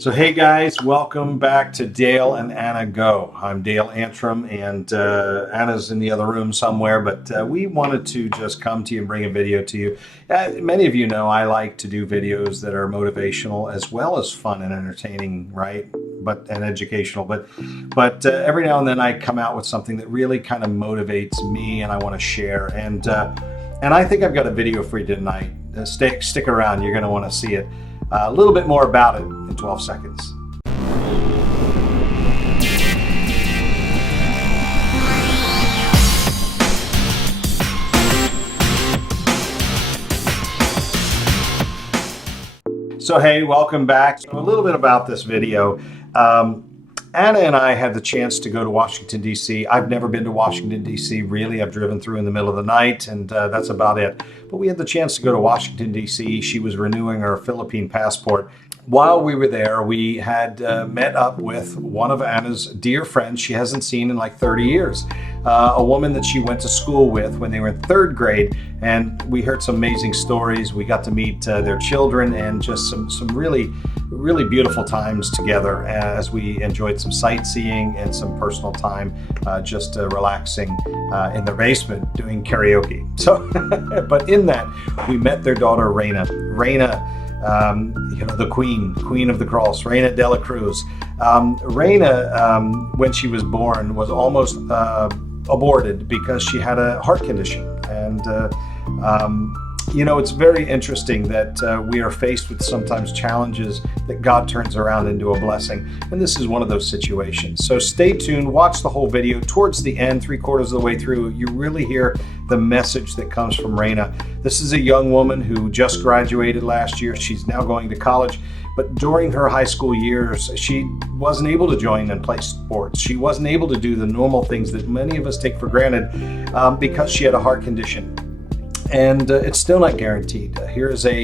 So hey guys, welcome back to Dale and Anna Go. I'm Dale Antrim, and Anna's in the other room somewhere, but we wanted to just come to you and bring a video to you. Many of you know I like to do videos that are motivational as well as fun and entertaining, right? And educational, but every now and then I come out with something that really kind of motivates me and I want to share. And I think I've got a video for you tonight. Stick around, you're going to want to see it. A little bit more about it in 12 seconds. So hey, welcome back. So a little bit about this video. Anna and I had the chance to go to Washington, D.C. I've never been to Washington, D.C. really. I've driven through in the middle of the night, and that's about it. But we had the chance to go to Washington, D.C. She was renewing her Philippine passport. While we were there, we had met up with one of Anna's dear friends she hasn't seen in like 30 years. A woman that she went to school with when they were in 3rd grade, and we heard some amazing stories. We got to meet their children and just some really beautiful times together as we enjoyed some sightseeing and some personal time just relaxing in the basement doing karaoke. So, but in that, we met their daughter, Reina. The queen of the cross, Reina Delacruz. Reina, when she was born, was almost aborted because she had a heart condition. And it's very interesting that we are faced with sometimes challenges that God turns around into a blessing. And this is one of those situations. So stay tuned, watch the whole video. Towards the end, 3/4 of the way through, you really hear the message that comes from Reina. This is a young woman who just graduated last year. She's now going to college. But during her high school years, she wasn't able to join and play sports. She wasn't able to do the normal things that many of us take for granted because she had a heart condition. And it's still not guaranteed. Here's a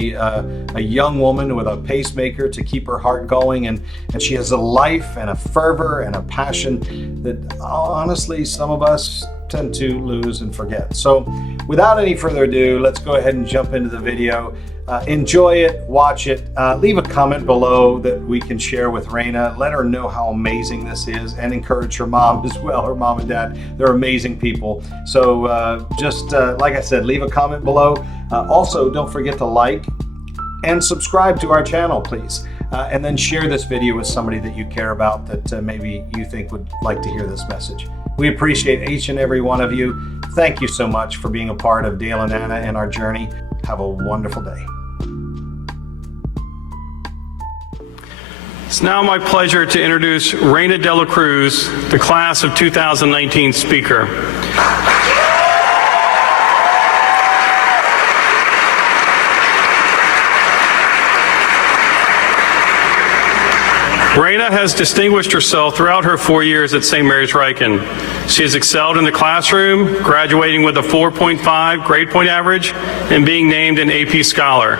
young woman with a pacemaker to keep her heart going, and she has a life and a fervor and a passion that honestly some of us tend to lose and forget. So without any further ado, let's go ahead and jump into the video. Enjoy it, watch it, leave a comment below that we can share with Reina. Let her know how amazing this is and encourage her mom as well, her mom and dad. They're amazing people. So just like I said, leave a comment below. Also, don't forget to like and subscribe to our channel, please. And then share this video with somebody that you care about that maybe you think would like to hear this message. We appreciate each and every one of you. Thank you so much for being a part of Dale and Anna and our journey. Have a wonderful day. It's now my pleasure to introduce Reina Delacruz, the class of 2019 speaker. Reina has distinguished herself throughout her 4 years at St. Mary's Riken. She has excelled in the classroom, graduating with a 4.5 grade point average and being named an AP Scholar.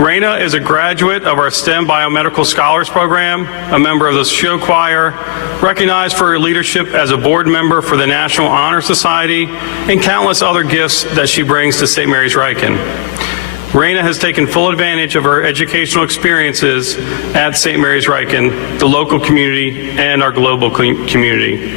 Reina is a graduate of our STEM Biomedical Scholars Program, a member of the show choir, recognized for her leadership as a board member for the National Honor Society, and countless other gifts that she brings to St. Mary's Riken. Reina has taken full advantage of her educational experiences at St. Mary's Riken, the local community, and our global community.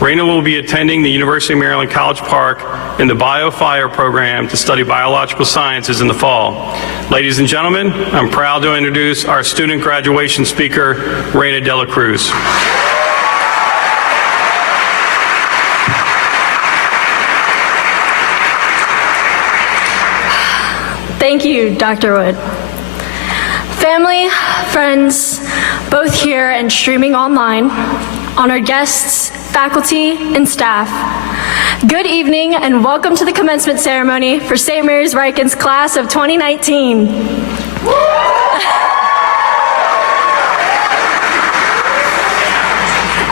Reina will be attending the University of Maryland College Park in the BioFire program to study biological sciences in the fall. Ladies and gentlemen, I'm proud to introduce our student graduation speaker, Reina Delacruz. Thank you, Dr. Wood. Family, friends, both here and streaming online, honored guests, faculty, and staff, good evening and welcome to the commencement ceremony for St. Mary's Riken's class of 2019.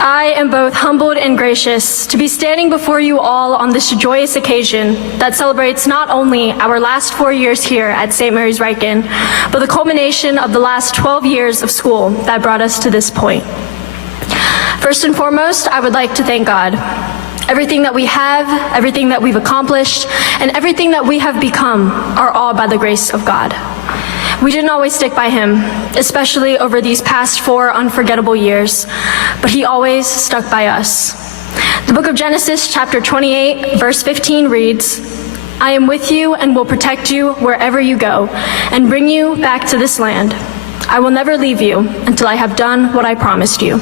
I am both humbled and gracious to be standing before you all on this joyous occasion that celebrates not only our last 4 years here at St. Mary's Riken, but the culmination of the last 12 years of school that brought us to this point. First and foremost, I would like to thank God. Everything that we have, everything that we've accomplished, and everything that we have become are all by the grace of God. We didn't always stick by him, especially over these past 4 unforgettable years, but he always stuck by us. The book of Genesis, chapter 28, verse 15 reads, "I am with you and will protect you wherever you go and bring you back to this land. I will never leave you until I have done what I promised you."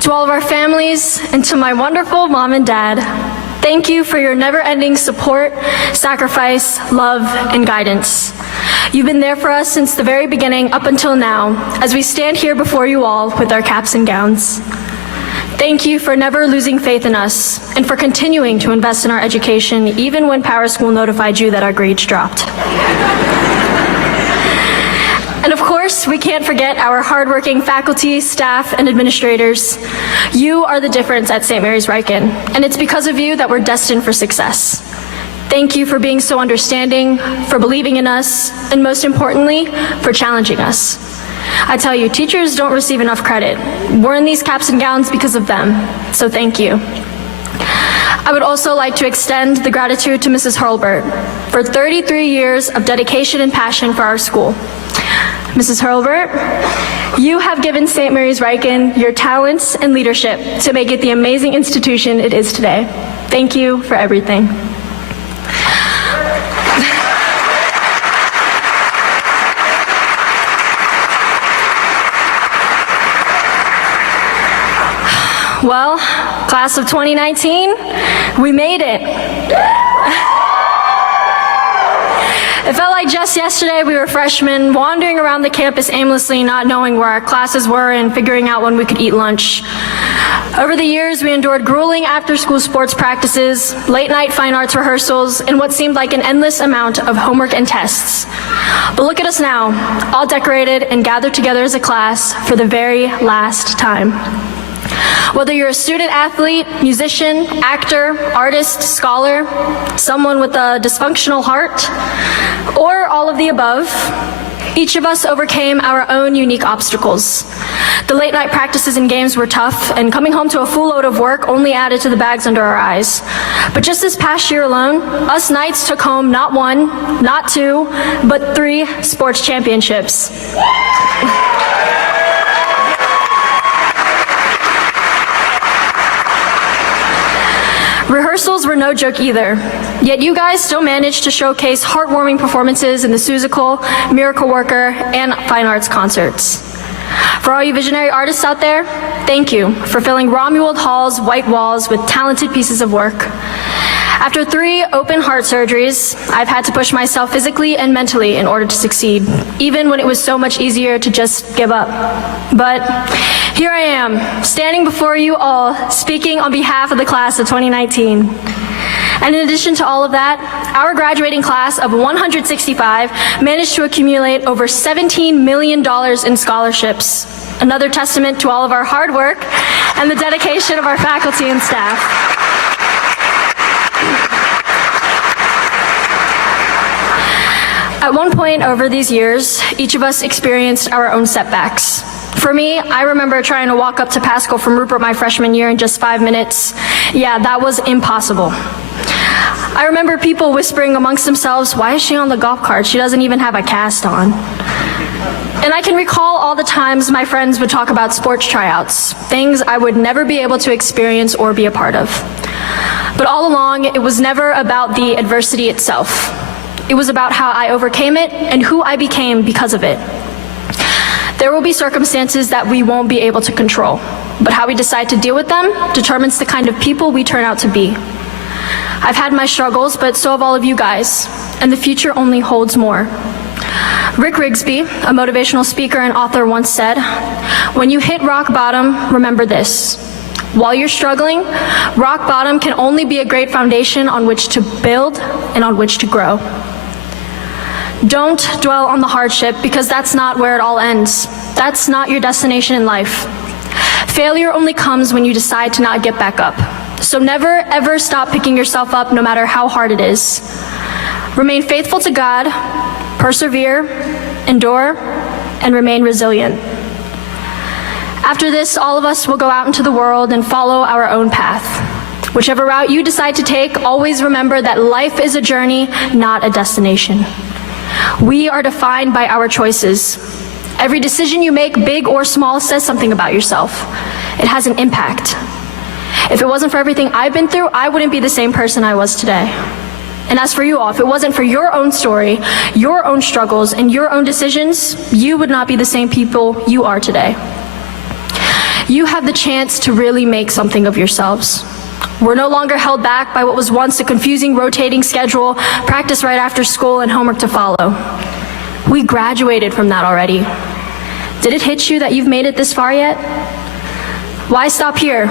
To all of our families and to my wonderful mom and dad, thank you for your never-ending support, sacrifice, love, and guidance. You've been there for us since the very beginning up until now, as we stand here before you all with our caps and gowns. Thank you for never losing faith in us and for continuing to invest in our education even when Power School notified you that our grades dropped. And of course, we can't forget our hardworking faculty, staff, and administrators. You are the difference at St. Mary's Riken, and it's because of you that we're destined for success. Thank you for being so understanding, for believing in us, and most importantly, for challenging us. I tell you, teachers don't receive enough credit. We're in these caps and gowns because of them, so thank you. I would also like to extend the gratitude to Mrs. Hurlburt for 33 years of dedication and passion for our school. Mrs. Hurlburt, you have given St. Mary's Riken your talents and leadership to make it the amazing institution it is today. Thank you for everything. Well, class of 2019, we made it. It felt like just yesterday we were freshmen wandering around the campus aimlessly, not knowing where our classes were and figuring out when we could eat lunch. Over the years, we endured grueling after-school sports practices, late-night fine arts rehearsals, and what seemed like an endless amount of homework and tests. But look at us now, all decorated and gathered together as a class for the very last time. Whether you're a student athlete, musician, actor, artist, scholar, someone with a dysfunctional heart, or all of the above, each of us overcame our own unique obstacles. The late night practices and games were tough, and coming home to a full load of work only added to the bags under our eyes. But just this past year alone, us Knights took home not 1, not 2, but 3 sports championships. Rehearsals were no joke either, yet you guys still managed to showcase heartwarming performances in the Seussical, Miracle Worker, and Fine Arts concerts. For all you visionary artists out there, thank you for filling Romuald Hall's white walls with talented pieces of work. After 3 open heart surgeries, I've had to push myself physically and mentally in order to succeed, even when it was so much easier to just give up. But here I am, standing before you all, speaking on behalf of the class of 2019. And in addition to all of that, our graduating class of 165 managed to accumulate over $17 million in scholarships. Another testament to all of our hard work and the dedication of our faculty and staff. At one point over these years, each of us experienced our own setbacks. For me, I remember trying to walk up to Pascal from Rupert my freshman year in just 5 minutes. Yeah, that was impossible. I remember people whispering amongst themselves, "Why is she on the golf cart? She doesn't even have a cast on." And I can recall all the times my friends would talk about sports tryouts, things I would never be able to experience or be a part of. But all along, it was never about the adversity itself. It was about how I overcame it and who I became because of it. There will be circumstances that we won't be able to control, but how we decide to deal with them determines the kind of people we turn out to be. I've had my struggles, but so have all of you guys, and the future only holds more. Rick Rigsby, a motivational speaker and author, once said, "When you hit rock bottom, remember this. While you're struggling, rock bottom can only be a great foundation on which to build and on which to grow." Don't dwell on the hardship, because that's not where it all ends. That's not your destination in life. Failure only comes when you decide to not get back up. So never, ever stop picking yourself up, no matter how hard it is. Remain faithful to God, persevere, endure, and remain resilient. After this, all of us will go out into the world and follow our own path. Whichever route you decide to take, always remember that life is a journey, not a destination. We are defined by our choices. Every decision you make, big or small, says something about yourself. It has an impact. If it wasn't for everything I've been through, I wouldn't be the same person I was today. And as for you all, if it wasn't for your own story, your own struggles, and your own decisions, you would not be the same people you are today. You have the chance to really make something of yourselves. We're no longer held back by what was once a confusing rotating schedule, practice right after school, and homework to follow. We graduated from that already. Did it hit you that you've made it this far yet? Why stop here?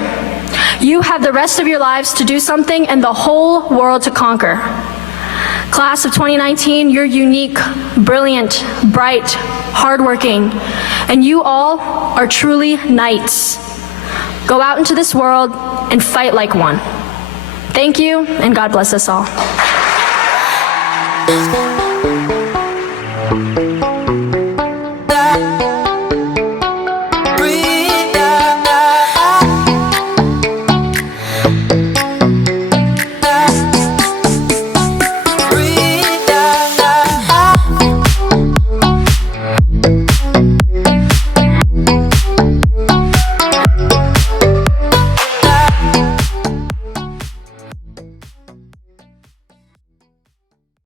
You have the rest of your lives to do something and the whole world to conquer. Class of 2019, you're unique, brilliant, bright, hardworking, and you all are truly knights. Go out into this world and fight like one. Thank you, and God bless us all.